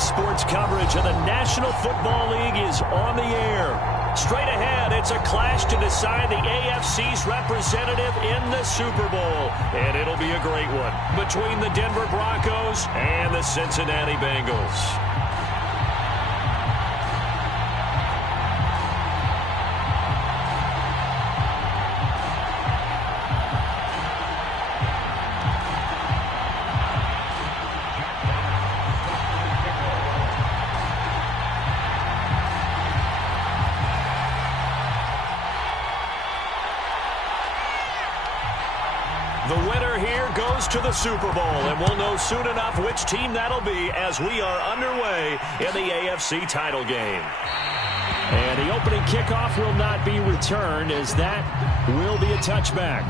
Sports coverage of the National Football League is on the air. Straight ahead, it's a clash to decide the AFC's representative in the Super Bowl. And it'll be a great one between the Denver Broncos and the Cincinnati Bengals. The winner here goes to the Super Bowl, and we'll know soon enough which team that'll be as we are underway in the AFC title game. And the opening kickoff will not be returned, as that will be a touchback.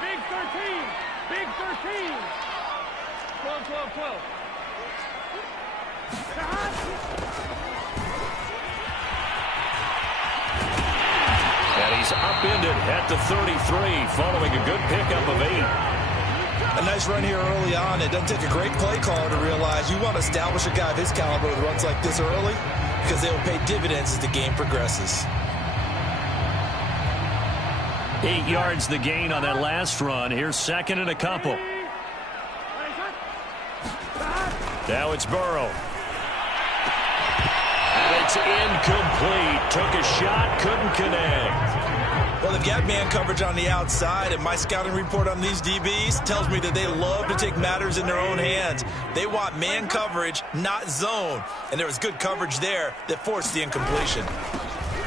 Big 13. Big 13. 12, 12, 12. And he's upended at the 33 following a good pickup of 8. A nice run here early on. It doesn't take a great play caller to realize you want to establish a guy of his caliber with runs like this early because they will pay dividends as the game progresses. 8 yards the gain on that last run. Here's second and a couple. Now it's Burrow. And it's incomplete. Took a shot, couldn't connect. Well, they've got man coverage on the outside, and my scouting report on these DBs tells me that they love to take matters in their own hands. They want man coverage, not zone. And there was good coverage there that forced the incompletion.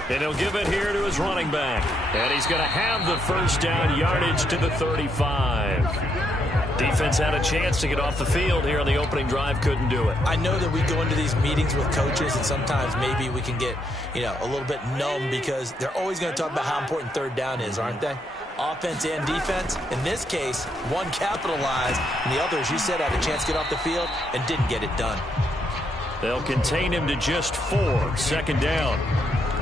And he'll give it here to his running back. And he's going to have the first down yardage to the 35. Defense had a chance to get off the field here on the opening drive, couldn't do it. I know that we go into these meetings with coaches, and sometimes maybe we can get, a little bit numb because they're always going to talk about how important third down is, aren't they? Offense and defense. In this case, one capitalized, and the other, as you said, had a chance to get off the field and didn't get it done. They'll contain him to just 4. Second down.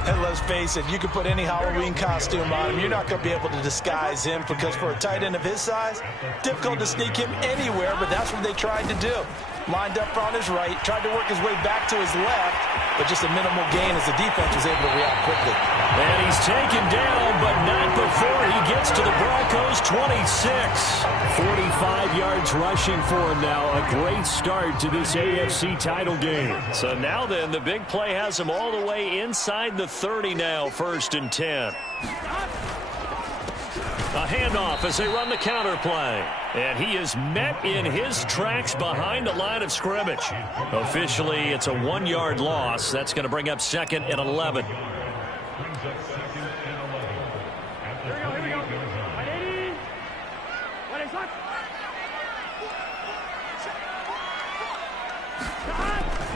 And let's face it, you can put any Halloween costume on him. You're not going to be able to disguise him because for a tight end of his size, difficult to sneak him anywhere, but that's what they tried to do. Lined up on his right, tried to work his way back to his left, but just a minimal gain as the defense was able to react quickly. And he's taken down, but not before he gets to the Broncos' 26. 45 yards rushing for him now. A great start to this AFC title game. So now then, the big play has him all the way inside the 30 now, 1st and 10. A handoff as they run the counter play. And he is met in his tracks behind the line of scrimmage. Officially, it's a 1-yard loss. That's going to bring up 2nd and 11. Here we go. 180. 180.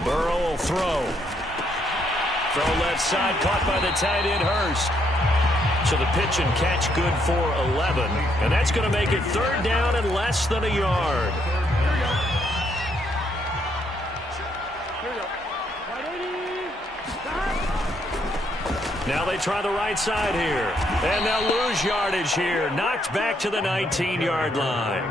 Burrow will throw. Throw left side, caught by the tight end Hurst. So the pitch and catch good for 11. And that's going to make it 3rd down and less than a yard. Now they try the right side here. And they'll lose yardage here. Knocked back to the 19-yard line.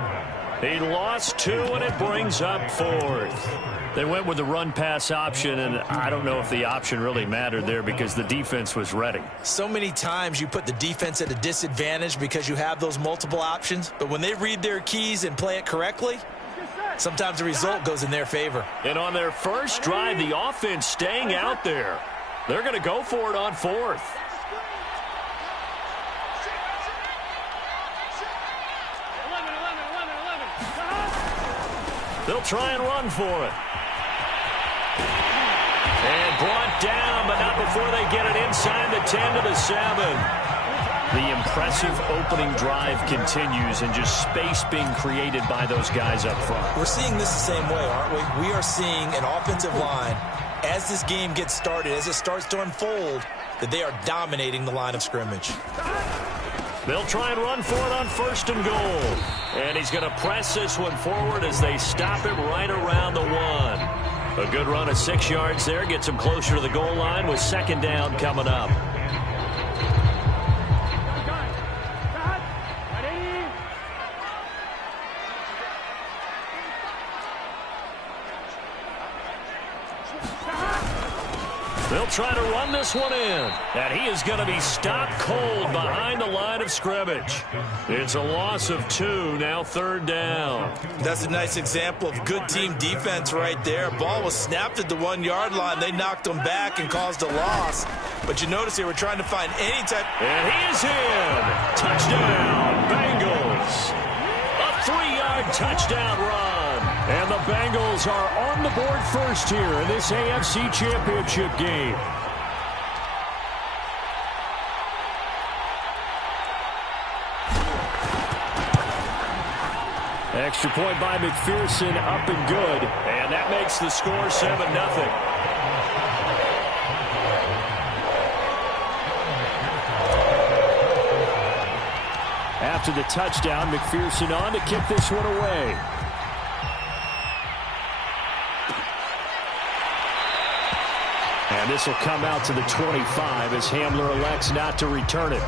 He lost 2, and it brings up 4th. They went with the run-pass option, and I don't know if the option really mattered there because the defense was ready. So many times you put the defense at a disadvantage because you have those multiple options, but when they read their keys and play it correctly, sometimes the result goes in their favor. And on their first drive, the offense staying out there. They're going to go for it on 4th. They'll try and run for it. And brought down, but not before they get it inside the 10 to the 7. The impressive opening drive continues, and just space being created by those guys up front. We're seeing this the same way, aren't we? We are seeing an offensive line, as this game gets started, as it starts to unfold, that they are dominating the line of scrimmage. They'll try and run for it on 1st and goal. And he's going to press this one forward as they stop him right around the 1. A good run of 6 yards there. Gets him closer to the goal line with 2nd down coming up. They'll try to run this one in. And he is going to be stopped cold behind the line of scrimmage. It's a loss of 2, now 3rd down. That's a nice example of good team defense right there. Ball was snapped at the 1-yard line. They knocked him back and caused a loss. But you notice they were trying to find any type. And he is in. Touchdown, Bengals. A 3-yard touchdown run. And the Bengals are on the board first here in this AFC Championship game. Extra point by McPherson, up and good. And that makes the score 7-0. After the touchdown, McPherson on to kick this one away. And this will come out to the 25 as Hamler elects not to return it.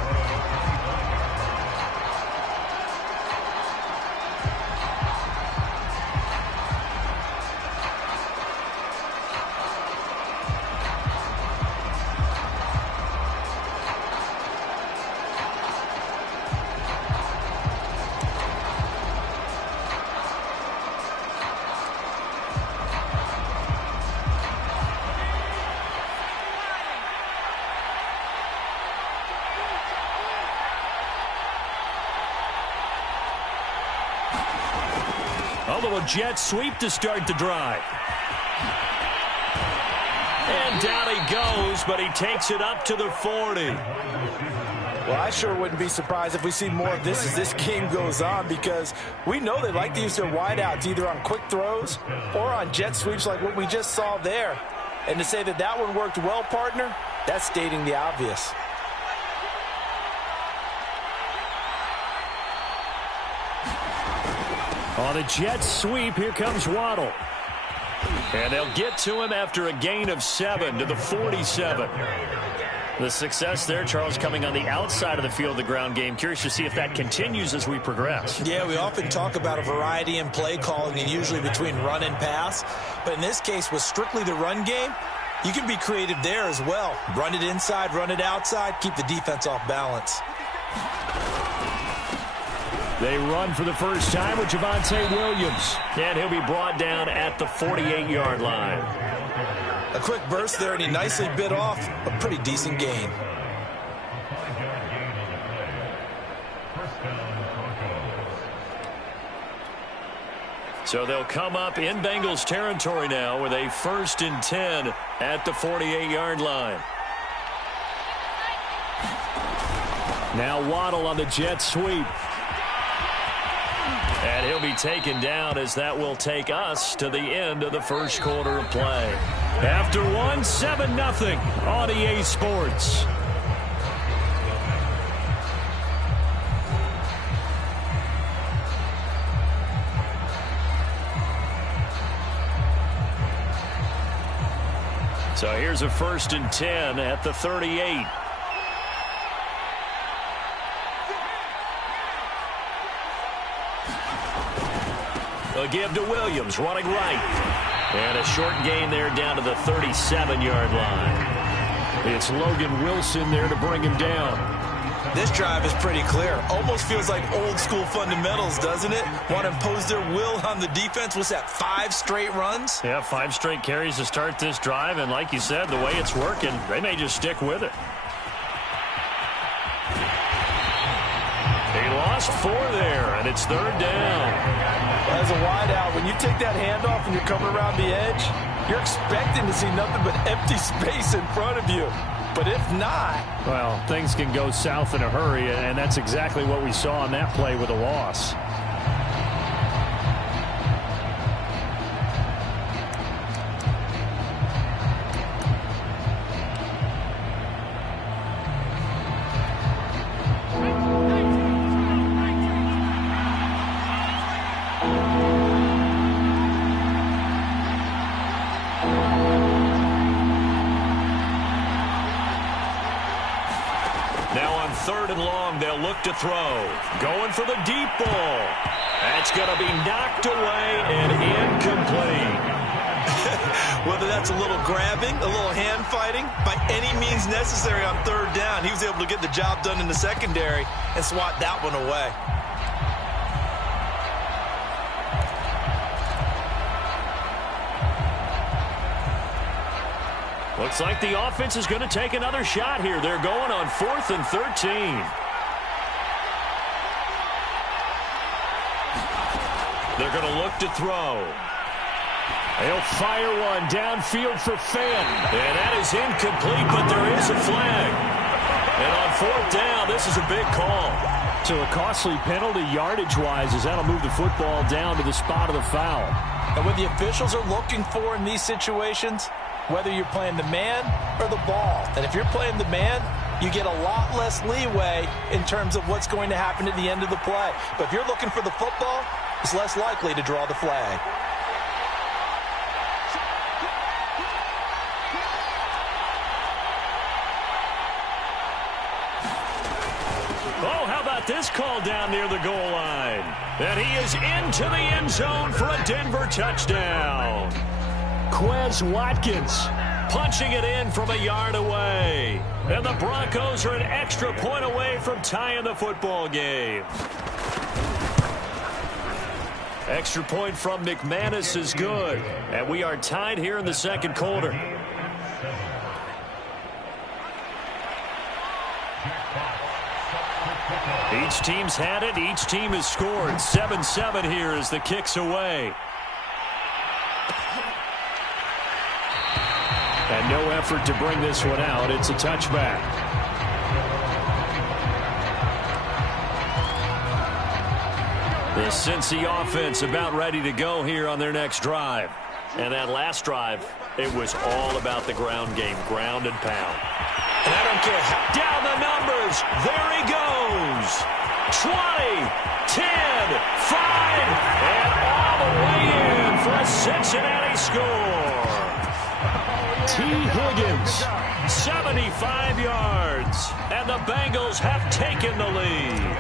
Although a jet sweep to start the drive. And down he goes, but he takes it up to the 40. Well, I sure wouldn't be surprised if we see more of this as this game goes on, because we know they like to use their wideouts either on quick throws or on jet sweeps like what we just saw there. And to say that that one worked well, partner, that's stating the obvious. On a jet sweep, here comes Waddle. And they'll get to him after a gain of 7 to the 47. The success there, Charles, coming on the outside of the field, the ground game. Curious to see if that continues as we progress. Yeah, we often talk about a variety in play calling and usually between run and pass. But in this case, with strictly the run game, you can be creative there as well. Run it inside, run it outside, keep the defense off balance. They run for the first time with Javonte Williams. And he'll be brought down at the 48-yard line. A quick burst there, and he nicely bit off a pretty decent gain. So they'll come up in Bengals territory now with a 1st and 10 at the 48-yard line. Now Waddle on the jet sweep. And he'll be taken down as that will take us to the end of the first quarter of play. After one, 7-0 on EA Sports. So here's a 1st and 10 at the 38. A give to Williams, running right. And a short gain there down to the 37-yard line. It's Logan Wilson there to bring him down. This drive is pretty clear. Almost feels like old school fundamentals, doesn't it? Want to impose their will on the defense. What's that, 5 straight runs? Yeah, 5 straight carries to start this drive. And like you said, the way it's working, they may just stick with it. He lost 4 there, and it's 3rd down. As a wideout, when you take that handoff and you're coming around the edge, you're expecting to see nothing but empty space in front of you. But if not... well, things can go south in a hurry, and that's exactly what we saw on that play with a loss. long. They'll look to throw. Going for the deep ball. That's going to be knocked away and incomplete. Whether that's a little grabbing, a little hand fighting, by any means necessary on third down, he was able to get the job done in the secondary and swat that one away. Looks like the offense is going to take another shot here. They're going on 4th and 13. They're going to look to throw. He'll fire one downfield for Finn. And that is incomplete, but there is a flag. And on 4th down, this is a big call. So a costly penalty yardage-wise as that'll move the football down to the spot of the foul. And what the officials are looking for in these situations, whether you're playing the man or the ball. And if you're playing the man, you get a lot less leeway in terms of what's going to happen at the end of the play. But if you're looking for the football, it's less likely to draw the flag. Oh, how about this call down near the goal line? And he is into the end zone for a Denver touchdown. Quez Watkins punching it in from a yard away. And the Broncos are an extra point away from tying the football game. Extra point from McManus is good. And we are tied here in the second quarter. Each team's had it. Each team has scored. 7-7 here as the kick's away. And no effort to bring this one out. It's a touchback. The Cincy offense about ready to go here on their next drive. And that last drive, it was all about the ground game, ground and pound. And I don't care how. Down the numbers. There he goes. 20, 10, 5, and all the way in for a Cincinnati score. T. Higgins, 75 yards, and the Bengals have taken the lead.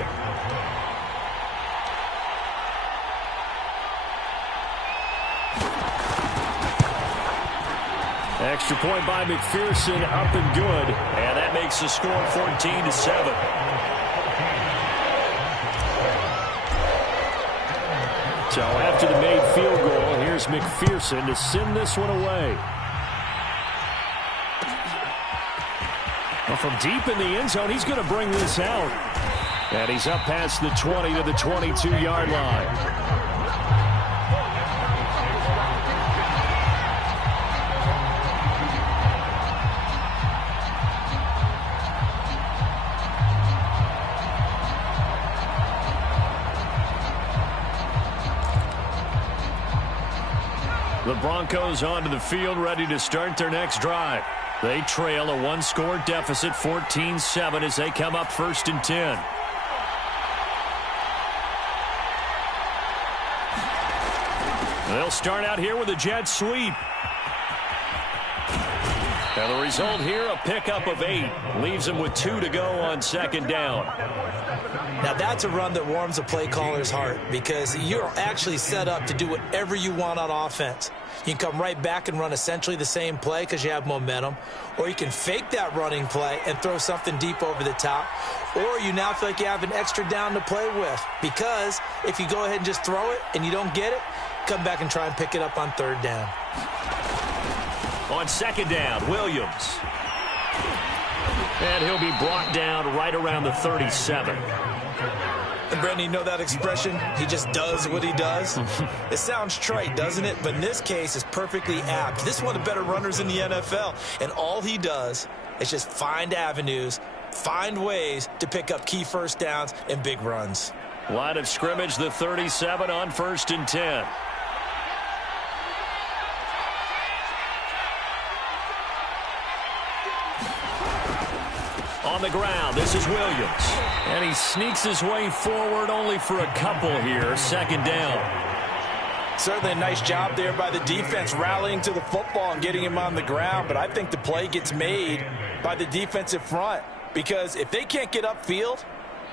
Extra point by McPherson, up and good, and that makes the score 14-7. So after the made field goal, here's McPherson to send this one away. Well, from deep in the end zone, he's going to bring this out. And he's up past the 20 to the 22-yard line. The Broncos onto the field, ready to start their next drive. They trail a one-score deficit, 14-7, as they come up 1st and 10. They'll start out here with a jet sweep. And the result here, a pickup of 8. Leaves them with 2 to go on 2nd down. Now, that's a run that warms a play caller's heart because you're actually set up to do whatever you want on offense. You can come right back and run essentially the same play because you have momentum, or you can fake that running play and throw something deep over the top, or you now feel like you have an extra down to play with because if you go ahead and just throw it and you don't get it, come back and try and pick it up on 3rd down. On 2nd down, Williams. And he'll be brought down right around the 37. And Brandon, you know that expression? He just does what he does. It sounds trite, doesn't it? But in this case, it's perfectly apt. This is one of the better runners in the NFL. And all he does is just find avenues, find ways to pick up key first downs and big runs. Line of scrimmage, the 37 on 1st and 10. On the ground, this is Williams. And he sneaks his way forward only for a couple here. 2nd down. Certainly a nice job there by the defense rallying to the football and getting him on the ground. But I think the play gets made by the defensive front. Because if they can't get upfield,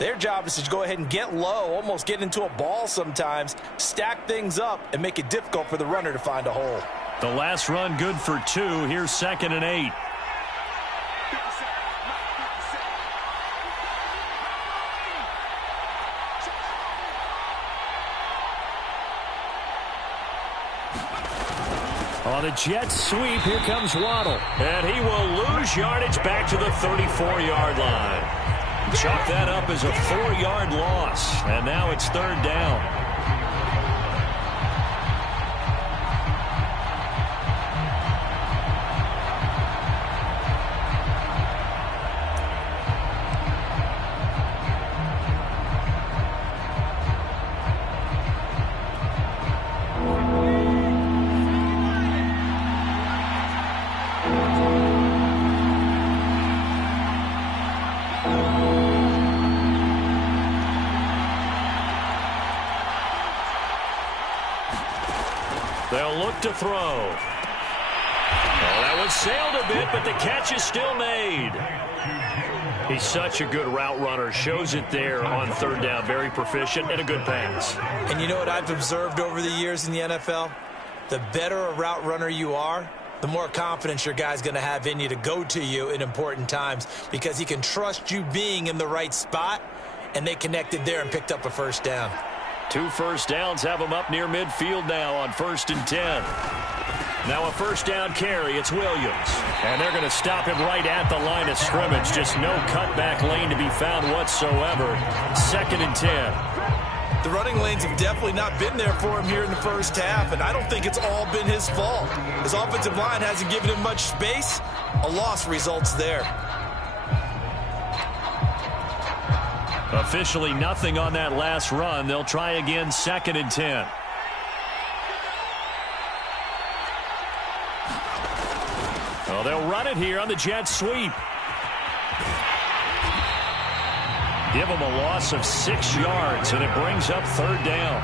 Their job is to go ahead and get low, almost get into a ball sometimes, stack things up, and make it difficult for the runner to find a hole. The last run good for 2. Here's 2nd and 8. On a jet sweep, here comes Waddle. And he will lose yardage back to the 34-yard line. Chalk that up as a 4-yard loss. And now it's 3rd down. They'll look to throw. Oh, that one sailed a bit, but the catch is still made. He's such a good route runner. Shows it there on 3rd down. Very proficient and a good pass. And you know what I've observed over the years in the NFL? The better a route runner you are, the more confidence your guy's going to have in you to go to you in important times because he can trust you being in the right spot, and they connected there and picked up a 1st down. 2 first downs have him up near midfield now on 1st and 10. Now a 1st down carry. It's Williams. And they're going to stop him right at the line of scrimmage. Just no cutback lane to be found whatsoever. 2nd and 10. The running lanes have definitely not been there for him here in the first half, and I don't think it's all been his fault. His offensive line hasn't given him much space. A loss results there. Officially nothing on that last run. They'll try again 2nd and 10. Oh, they'll run it here on the jet sweep. Give them a loss of 6 yards, and it brings up 3rd down.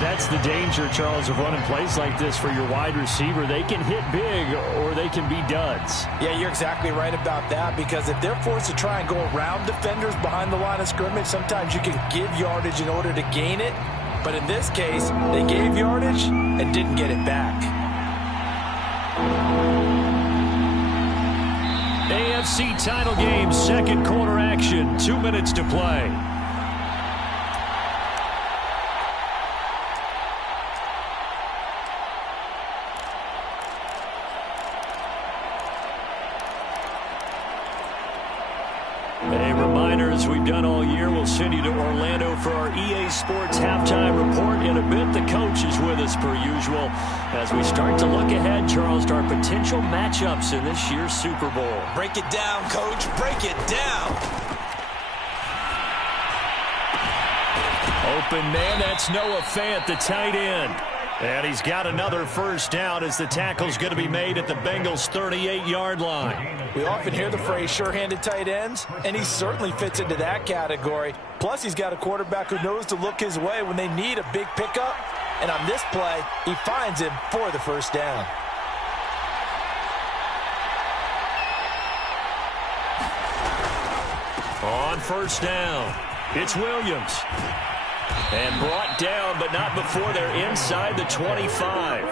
That's the danger, Charles, of running plays like this for your wide receiver. They can hit big or they can be duds. Yeah, you're exactly right about that, because if they're forced to try and go around defenders behind the line of scrimmage, sometimes you can give yardage in order to gain it. But in this case, they gave yardage and didn't get it back. AFC title game, 2nd quarter action, 2 minutes to play. A reminder, as we've done all year, we'll send you to Orlando for our EA Sports halftime report. In a bit, the coach is with us per usual as we start to look ahead, Charles, to our potential matchups in this year's Super Bowl. Break it down, Coach. Break it down. Open man, that's Noah Fant, the tight end. And he's got another 1st down as the tackle's going to be made at the Bengals' 38-yard line. We often hear the phrase sure-handed tight ends, and he certainly fits into that category. Plus, he's got a quarterback who knows to look his way when they need a big pickup. And on this play, he finds him for the 1st down. On 1st down, it's Williams. And brought down, but not before they're inside the 25.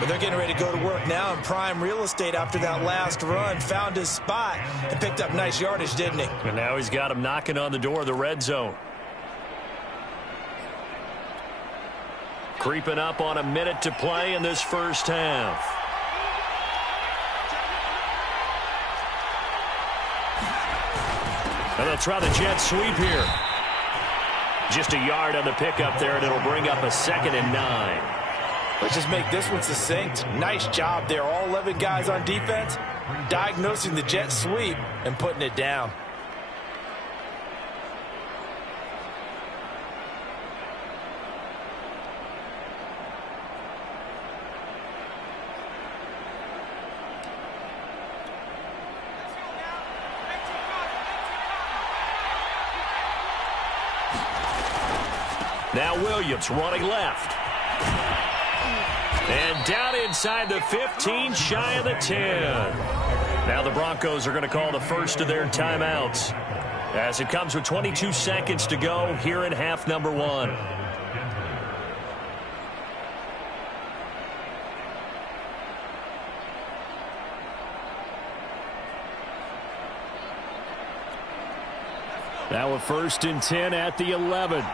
But they're getting ready to go to work now in prime real estate after that last run. Found his spot and picked up nice yardage, didn't he? And now he's got him knocking on the door of the red zone. Creeping up on a minute to play in this 1st half. And they'll try the jet sweep here. Just a yard on the pickup there, and it'll bring up a 2nd and 9. Let's just make this one succinct. Nice job there. All 11 guys on defense diagnosing the jet sweep and putting it down. Now Williams running left. And down inside the 15, shy of the 10. Now the Broncos are going to call the first of their timeouts. as it comes with 22 seconds to go here in half number one. Now a 1st and 10 at the 11.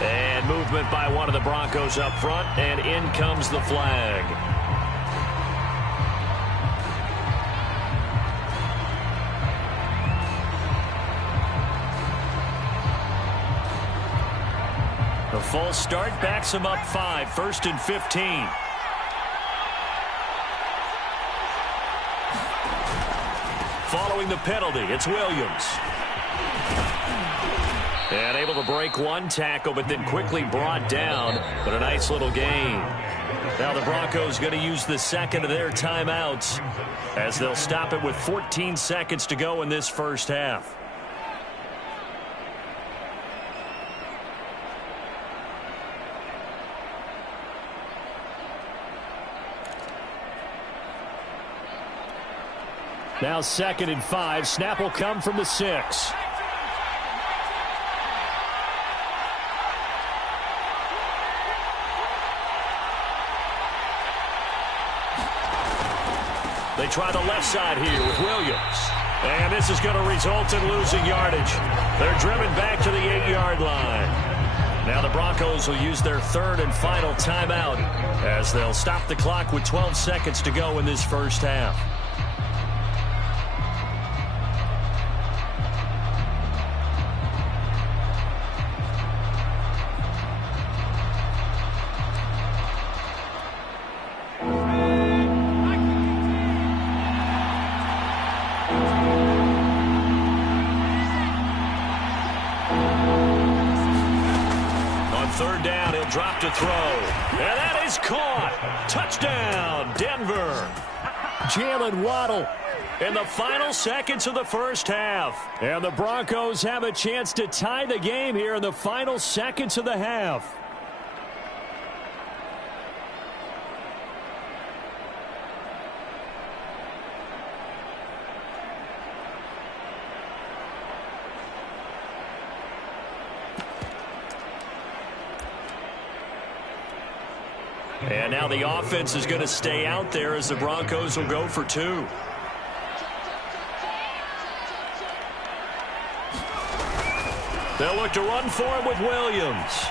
And movement by one of the Broncos up front, and in comes the flag. The full start backs him up 5, 1st and 15. Following the penalty, it's Williams. And able to break one tackle, but then quickly brought down. But a nice little gain. Now the Broncos going to use the second of their timeouts as they'll stop it with 14 seconds to go in this first half. Now 2nd and 5. Snap will come from the 6. They try the left side here with Williams. And this is going to result in losing yardage. They're driven back to the 8-yard line. Now the Broncos will use their 3rd and final timeout as they'll stop the clock with 12 seconds to go in this first half. Drop to throw. And that is caught. Touchdown, Denver. Jalen Waddle. In the final seconds of the first half. And the Broncos have a chance to tie the game here in the final seconds of the half. And now the offense is going to stay out there as the Broncos will go for 2. They'll look to run for him with Williams.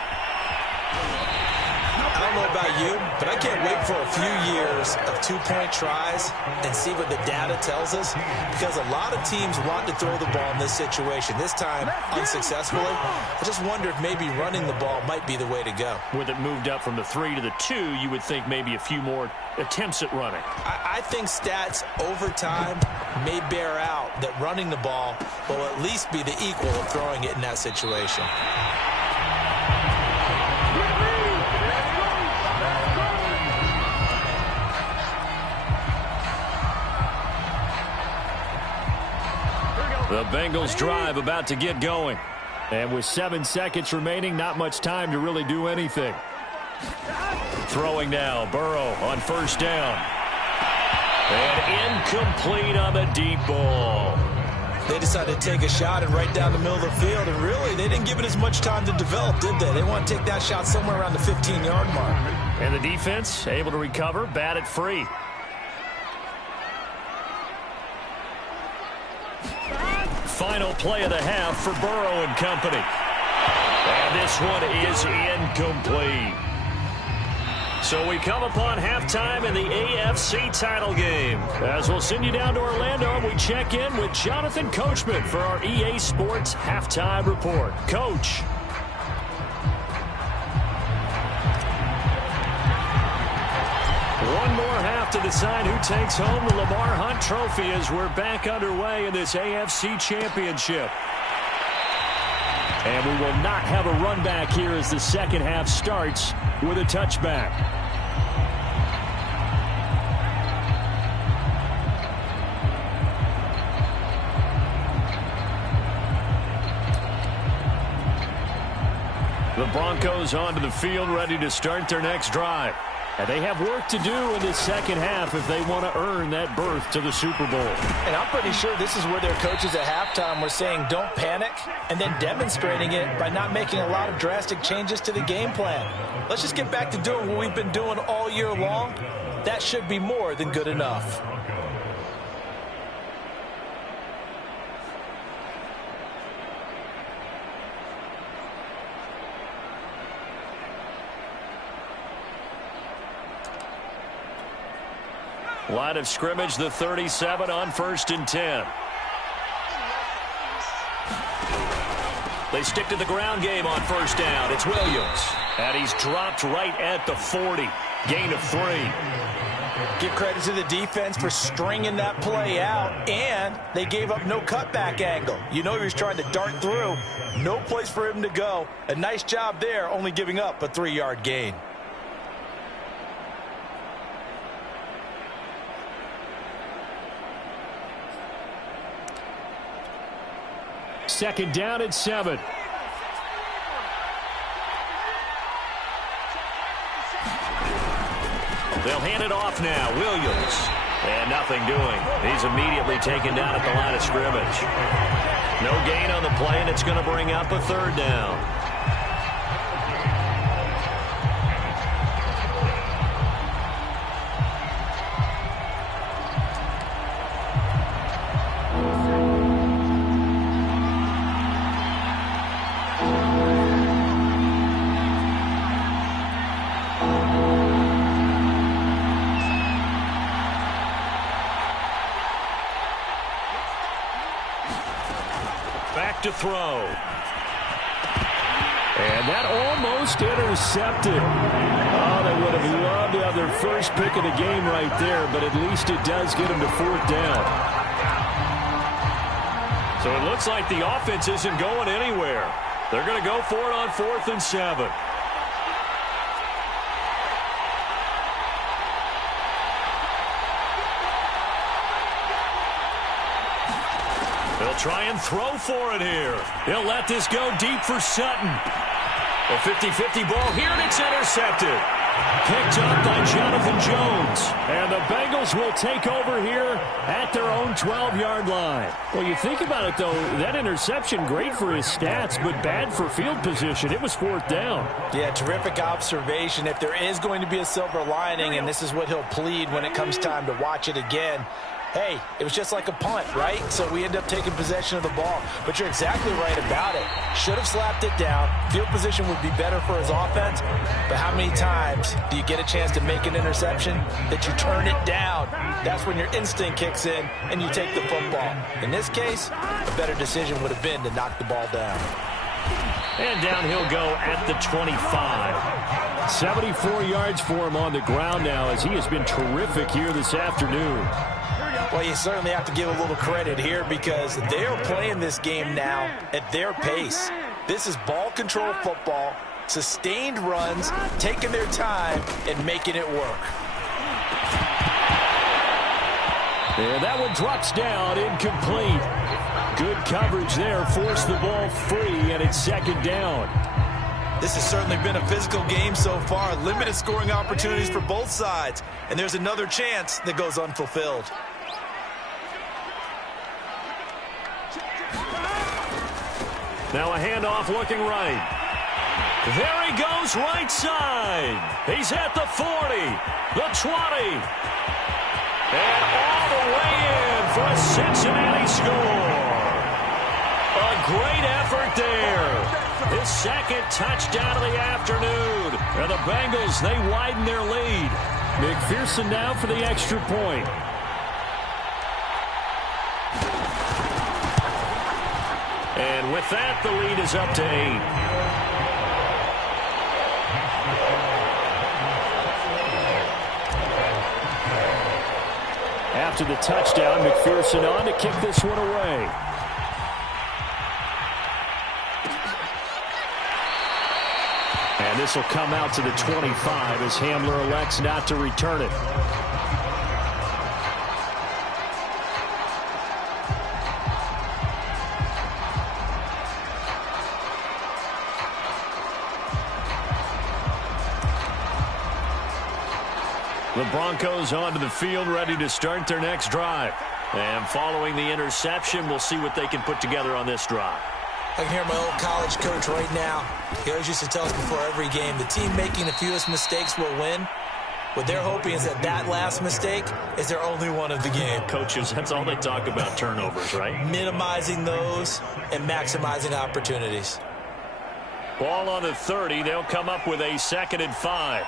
I don't know about you, but I can't wait for a few years of 2-point tries and see what the data tells us, because a lot of teams want to throw the ball in this situation. This time, unsuccessfully. I just wonder if maybe running the ball might be the way to go. With it moved up from the 3 to the 2, you would think maybe a few more attempts at running. I think stats over time may bear out that running the ball will at least be the equal of throwing it in that situation. The Bengals drive about to get going. And with 7 seconds remaining, not much time to really do anything. Throwing now, Burrow on 1st down. And incomplete on the deep ball. They decided to take a shot and right down the middle of the field, and really, they didn't give it as much time to develop, did they? They want to take that shot somewhere around the 15-yard mark. And the defense able to recover, bat it free. Final play of the half for Burrow and company. And this one is incomplete. So we come upon halftime in the AFC title game. As we'll send you down to Orlando, and we check in with Jonathan Coachman for our EA Sports Halftime Report. Coach. One more half to decide who takes home the Lamar Hunt Trophy as we're back underway in this AFC Championship. And we will not have a run back here as the second half starts with a touchback. The Broncos onto the field ready to start their next drive. And they have work to do in the second half if they want to earn that berth to the Super Bowl. And I'm pretty sure this is where their coaches at halftime were saying don't panic, and then demonstrating it by not making a lot of drastic changes to the game plan. Let's just get back to doing what we've been doing all year long. That should be more than good enough. Line of scrimmage, the 37 on 1st and 10. They stick to the ground game on 1st down. It's Williams. And he's dropped right at the 40. Gain of 3. Give credit to the defense for stringing that play out, and they gave up no cutback angle. You know he was trying to dart through. No place for him to go. A nice job there, only giving up a 3-yard gain. Second down at 7. They'll hand it off now. Williams. And nothing doing. He's immediately taken down at the line of scrimmage. No gain on the play, and it's going to bring up a 3rd down. To throw. And that almost intercepted. Oh, they would have loved to have their first pick of the game right there, but at least it does get them to 4th down. So it looks like the offense isn't going anywhere. They're going to go for it on 4th and 7. They'll try and throw for it here. They'll let this go deep for Sutton. A 50-50 ball here, and it's intercepted. Picked up by Jonathan Jones. And the Bengals will take over here at their own 12-yard line. Well, you think about it, though, that interception, great for his stats, but bad for field position. It was 4th down. Yeah, terrific observation. If there is going to be a silver lining, and this is what he'll plead when it comes time to watch it again, hey, it was just like a punt, right? So we end up taking possession of the ball. But you're exactly right about it. Should have slapped it down. Field position would be better for his offense. But how many times do you get a chance to make an interception that you turn it down? That's when your instinct kicks in and you take the football. In this case, a better decision would have been to knock the ball down. And down he'll go at the 25. 74 yards for him on the ground now, as he has been terrific here this afternoon. Well, you certainly have to give a little credit here because they are playing this game now at their pace. This is ball control football, sustained runs, taking their time, and making it work. And that one drops down, incomplete. Good coverage there, forced the ball free, and it's 2nd down. This has certainly been a physical game so far. Limited scoring opportunities for both sides, and there's another chance that goes unfulfilled. Now a handoff looking right. There he goes right side. He's at the 40, the 20. And all the way in for a Cincinnati score. A great effort there. His 2nd touchdown of the afternoon. And the Bengals, they widen their lead. McPherson now for the extra point. And with that, the lead is up to 8. After the touchdown, McPherson on to kick this one away. And this will come out to the 25 as Hamler elects not to return it. The Broncos onto the field, ready to start their next drive. And following the interception, we'll see what they can put together on this drive. I can hear my old college coach right now. He always used to tell us before every game, the team making the fewest mistakes will win. What they're hoping is that last mistake is their only one of the game. Coaches, that's all they talk about, turnovers, right? Minimizing those and maximizing opportunities. Ball on the 30. They'll come up with a 2nd and 5.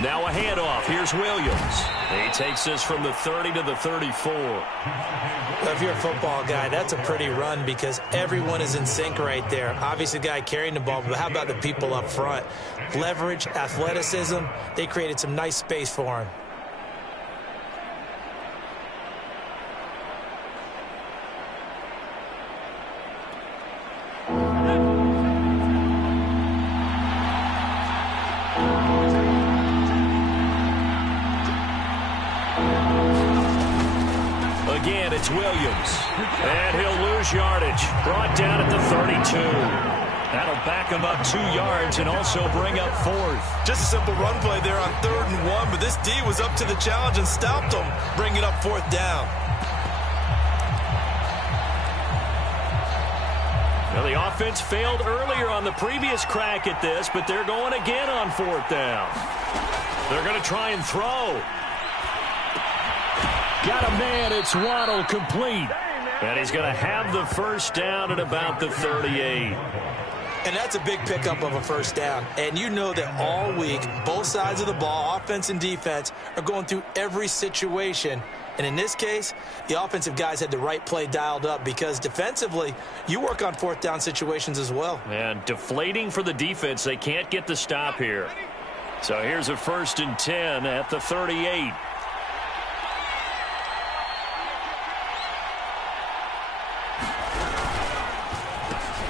Now a handoff. Here's Williams. He takes this from the 30 to the 34. Well, if you're a football guy, that's a pretty run because everyone is in sync right there. Obviously, the guy carrying the ball, but how about the people up front? Leverage, athleticism, they created some nice space for him. Again, it's Williams. And he'll lose yardage. Brought down at the 32. That'll back him up 2 yards and also bring up 4th. Just a simple run play there on 3rd and 1, but this D was up to the challenge and stopped him, bringing up 4th down. Now, the offense failed earlier on the previous crack at this, but they're going again on 4th down. They're going to try and throw. Got a man. It's Waddle, complete. And he's going to have the 1st down at about the 38. And that's a big pickup of a 1st down. And you know that all week, both sides of the ball, offense and defense, are going through every situation. And in this case, the offensive guys had the right play dialed up because defensively, you work on 4th down situations as well. And deflating for the defense. They can't get the stop here. So here's a 1st and 10 at the 38.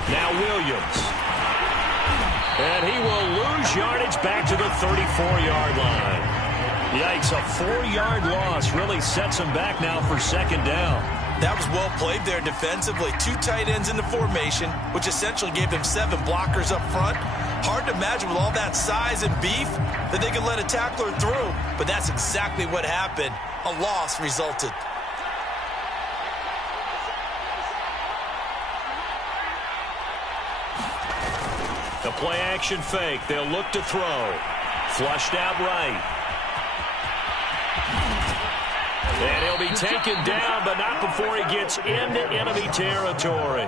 Now Williams. And he will lose yardage back to the 34-yard line. Yikes, a 4-yard loss really sets him back now for 2nd down. That was well played there defensively. 2 tight ends in the formation, which essentially gave him 7 blockers up front. Hard to imagine with all that size and beef that they could let a tackler through, but that's exactly what happened. A loss resulted. The play-action fake. They'll look to throw. Flushed out right. And he'll be taken down, but not before he gets into enemy territory.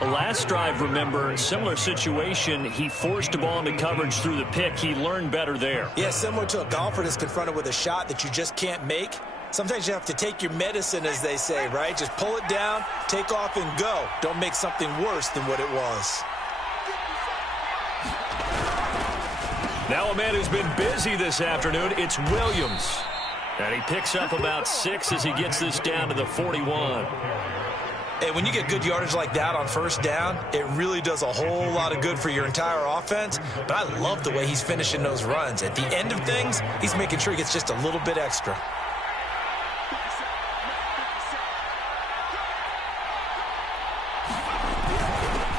The last drive, remember, similar situation. He forced the ball into coverage through the pick. He learned better there. Yeah, similar to a golfer that's confronted with a shot that you just can't make. Sometimes you have to take your medicine, as they say, right? Just pull it down, take off, and go. Don't make something worse than what it was. Now a man who's been busy this afternoon, it's Williams. And he picks up about 6 as he gets this down to the 41. Hey, when you get good yardage like that on 1st down, it really does a whole lot of good for your entire offense. But I love the way he's finishing those runs. At the end of things, he's making sure he gets just a little bit extra.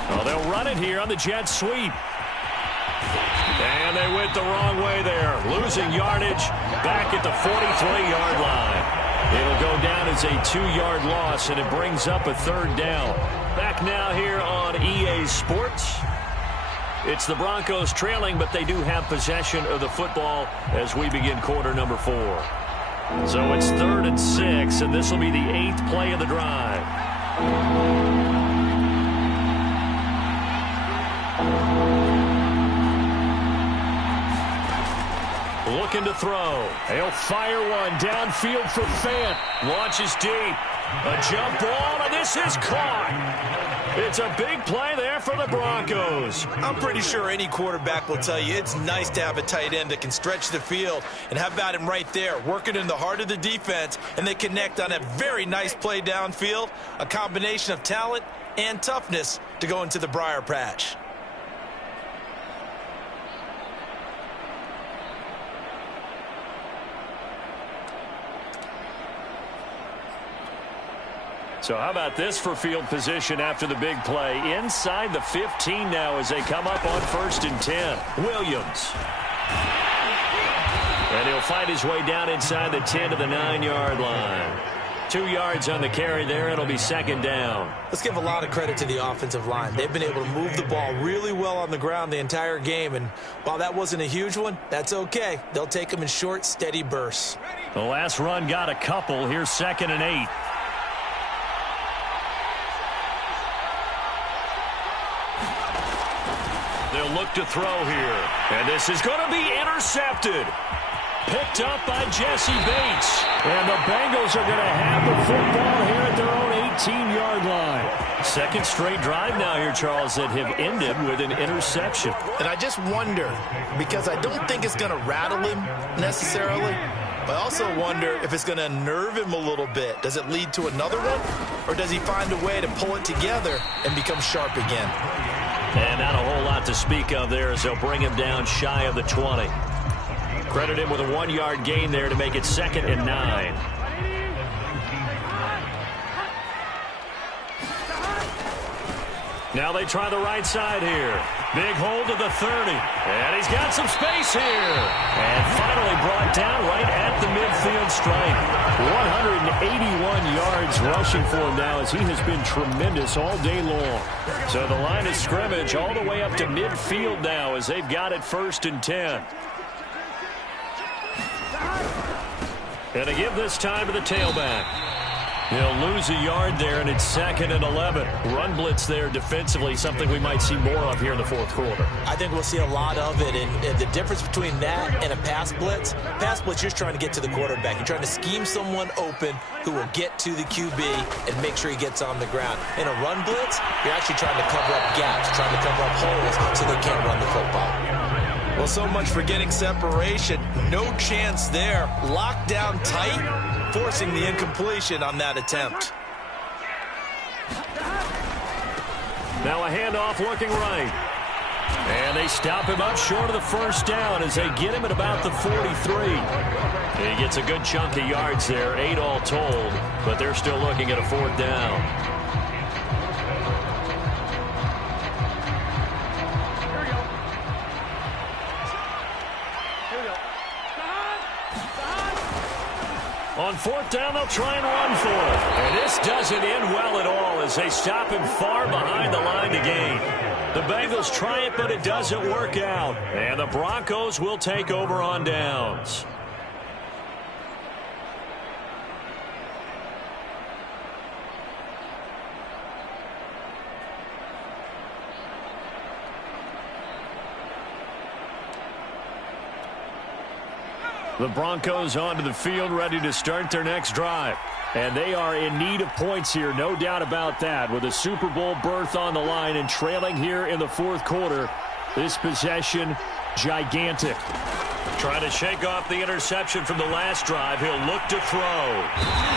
Well, they'll run it here on the jet sweep. And they went the wrong way there. Losing yardage back at the 43-yard line. It'll go down as a 2-yard loss, and it brings up a 3rd down. Back now here on EA Sports. It's the Broncos trailing, but they do have possession of the football as we begin quarter number 4. So it's 3rd and 6, and this will be the 8th play of the drive. Looking to throw. He'll fire one downfield for Fant. Launches deep. A jump ball, and this is caught. It's a big play there for the Broncos. I'm pretty sure any quarterback will tell you it's nice to have a tight end that can stretch the field. And how about him right there, working in the heart of the defense, and they connect on a very nice play downfield. A combination of talent and toughness to go into the briar patch. So how about this for field position after the big play? Inside the 15 now as they come up on 1st and 10. Williams. And he'll fight his way down inside the 10 to the 9-yard line. 2 yards on the carry there. It'll be 2nd down. Let's give a lot of credit to the offensive line. They've been able to move the ball really well on the ground the entire game. And while that wasn't a huge one, that's okay. They'll take them in short, steady bursts. The last run got a couple. Here's 2nd and 8. They'll look to throw here. And this is going to be intercepted. Picked up by Jesse Bates. And the Bengals are going to have the football here at their own 18-yard line. Second straight drive now here, Charles, that have ended with an interception. And I just wonder, because I don't think it's going to rattle him necessarily, but I also wonder if it's going to unnerve him a little bit. Does it lead to another one? Or does he find a way to pull it together and become sharp again? And not a whole lot to speak of there as they'll bring him down shy of the 20. Credit him with a 1-yard gain there to make it 2nd and 9. Now they try the right side here. Big hold to the 30. And he's got some space here. And finally brought down right at the midfield stripe. 181 yards rushing for him now as he has been tremendous all day long. So the line of scrimmage all the way up to midfield now as they've got it 1st and 10. And to give this time to the tailback. He'll lose a yard there, and it's 2nd and 11. Run blitz there defensively, something we might see more of here in the 4th quarter. I think we'll see a lot of it, and the difference between that and a pass blitz, you're just trying to get to the quarterback. You're trying to scheme someone open who will get to the QB and make sure he gets on the ground. In a run blitz, you're actually trying to cover up gaps, trying to cover up holes so they can't run the football. Well, so much for getting separation. No chance there. Locked down tight, forcing the incompletion on that attempt. Now a handoff looking right. And they stop him up short of the 1st down as they get him at about the 43. He gets a good chunk of yards there, 8 all told, but they're still looking at a 4th down. On 4th down, they'll try and run for it. And this doesn't end well at all as they stop him far behind the line to gain. The Bengals try it, but it doesn't work out. And the Broncos will take over on downs. The Broncos onto the field, ready to start their next drive. And they are in need of points here, no doubt about that. With a Super Bowl berth on the line and trailing here in the 4th quarter, this possession, gigantic. Trying to shake off the interception from the last drive. He'll look to throw.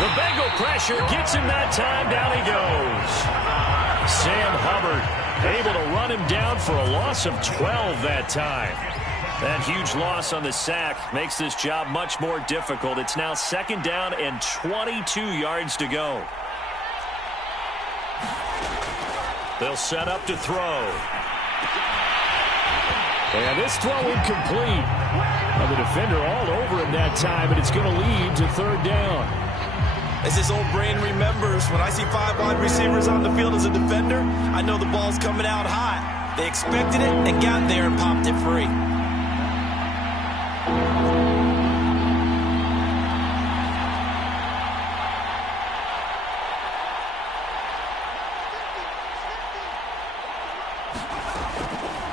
The Bengal pressure gets him that time. Down he goes. Sam Hubbard able to run him down for a loss of 12 that time. That huge loss on the sack makes this job much more difficult. It's now 2nd down and 22 yards to go. They'll set up to throw. And this throw incomplete. The defender all over him that time, and it's going to lead to 3rd down. As his old brain remembers, when I see 5 wide receivers on the field as a defender, I know the ball's coming out high. They expected it and got there and popped it free.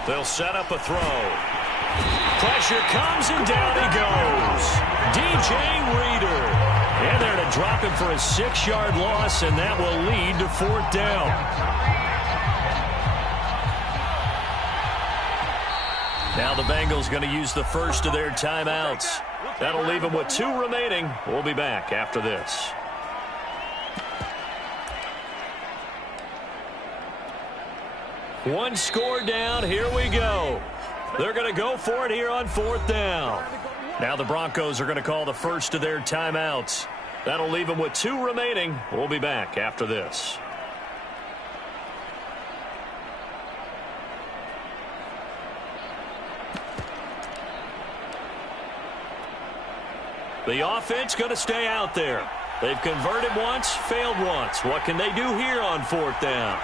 They'll set up a throw. Pressure comes and down he goes. DJ Reader. And they're to drop him for a 6-yard loss, and that will lead to 4th down. Now the Bengals going to use the first of their timeouts. That'll leave them with 2 remaining. We'll be back after this. One score down. Here we go. They're going to go for it here on 4th down. Now the Broncos are going to call the first of their timeouts. That'll leave him with 2 remaining. We'll be back after this. The offense going to stay out there. They've converted once, failed once. What can they do here on 4th down?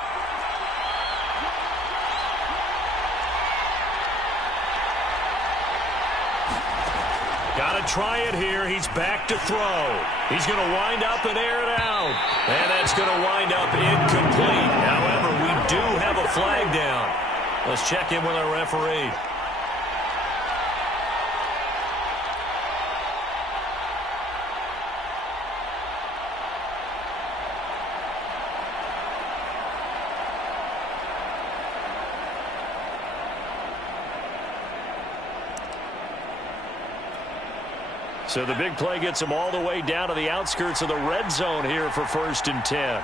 Got to try it here. He's back to throw. He's going to wind up and air it out. And that's going to wind up incomplete. However, we do have a flag down. Let's check in with our referee. So the big play gets him all the way down to the outskirts of the red zone here for 1st and 10.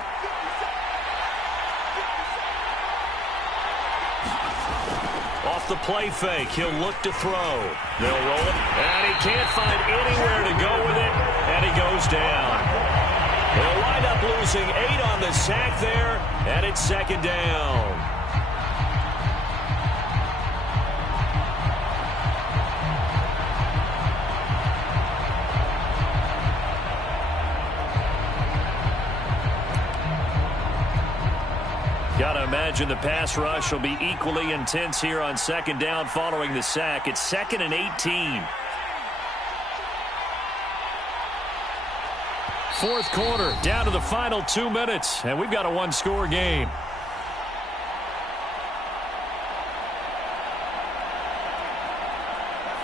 Off the play fake, he'll look to throw. They'll roll it, and he can't find anywhere to go with it, and he goes down. They'll wind up losing 8 on the sack there, and it's 2nd down. Got to imagine the pass rush will be equally intense here on 2nd down following the sack. It's 2nd and 18. 4th quarter, down to the final 2 minutes, and we've got a 1-score game.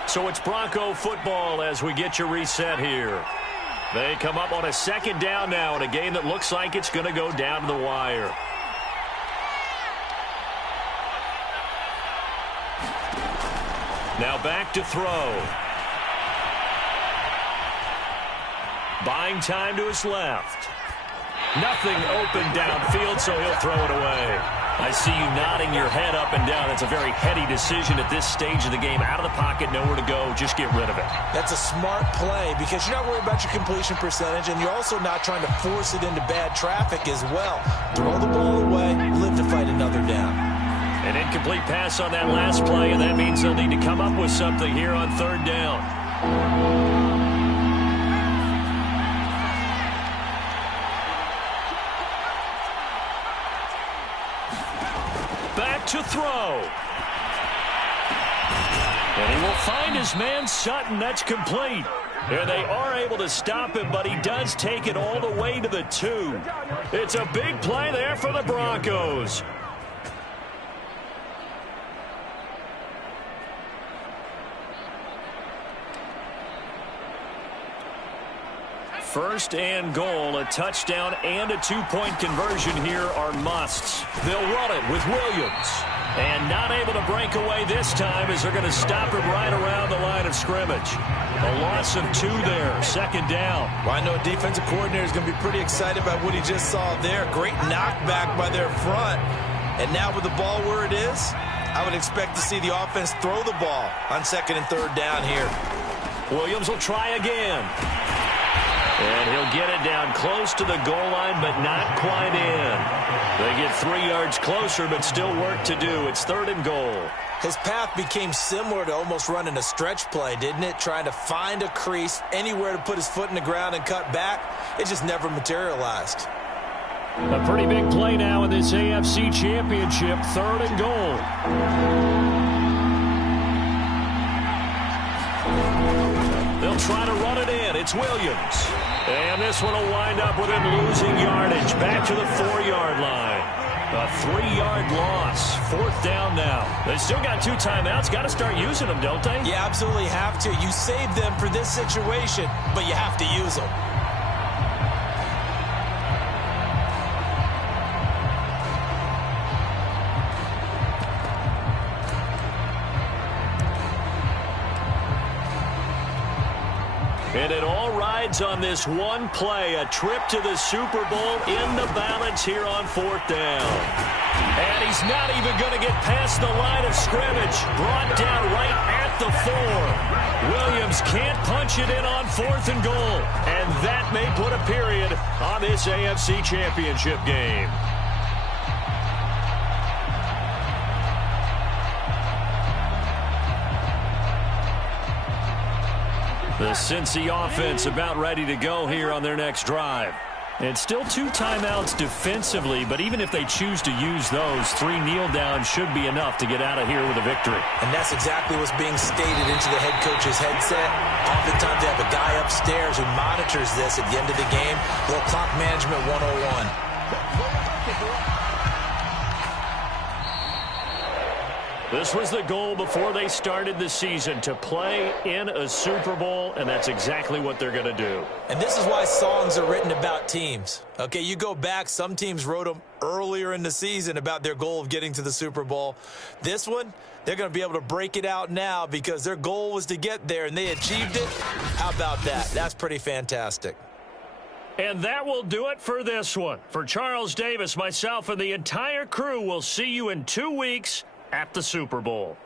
So it's Bronco football as we get you reset here. They come up on a 2nd down now in a game that looks like it's going to go down to the wire. Now back to throw. Buying time to his left. Nothing open downfield, so he'll throw it away. I see you nodding your head up and down. It's a very heady decision at this stage of the game. Out of the pocket, nowhere to go. Just get rid of it. That's a smart play because you're not worried about your completion percentage, and you're also not trying to force it into bad traffic as well. Throw the ball away, live to fight another down. An incomplete pass on that last play, and that means they'll need to come up with something here on 3rd down. Back to throw. And he will find his man Sutton. That's complete. And they are able to stop him, but he does take it all the way to the 2. It's a big play there for the Broncos. 1st and goal, a touchdown and a 2-point conversion here are musts. They'll run it with Williams. And not able to break away this time as they're going to stop him right around the line of scrimmage. A loss of 2 there, 2nd down. Well, I know a defensive coordinator is going to be pretty excited about what he just saw there. Great knockback by their front. And now with the ball where it is, I would expect to see the offense throw the ball on 2nd and 3rd down here. Williams will try again. And he'll get it down close to the goal line, but not quite in. They get 3 yards closer, but still work to do. It's 3rd and goal. His path became similar to almost running a stretch play, didn't it? Trying to find a crease, anywhere to put his foot in the ground and cut back. It just never materialized. A pretty big play now in this AFC Championship, 3rd and goal. They'll try to run it in. It's Williams. And this one will wind up with him losing yardage. Back to the 4-yard line. A 3-yard loss. 4th down now. They still got 2 timeouts. Got to start using them, don't they? You absolutely have to. You save them for this situation, but you have to use them. And it all rides on this one play, a trip to the Super Bowl in the balance here on 4th down. And he's not even going to get past the line of scrimmage. Brought down right at the 4. Williams can't punch it in on 4th and goal. And that may put a period on this AFC Championship game. The Cincy offense about ready to go here on their next drive. It's still 2 timeouts defensively, but even if they choose to use those, 3 kneel downs should be enough to get out of here with a victory. And that's exactly what's being stated into the head coach's headset. Oftentimes they have a guy upstairs who monitors this at the end of the game. A little clock management 101. This was the goal before they started the season, to play in a Super Bowl, and that's exactly what they're going to do. And this is why songs are written about teams. Okay, you go back, some teams wrote them earlier in the season about their goal of getting to the Super Bowl. This one, they're going to be able to break it out now because their goal was to get there, and they achieved it. How about that? That's pretty fantastic. And that will do it for this one. For Charles Davis, myself, and the entire crew, we'll see you in 2 weeks at the Super Bowl.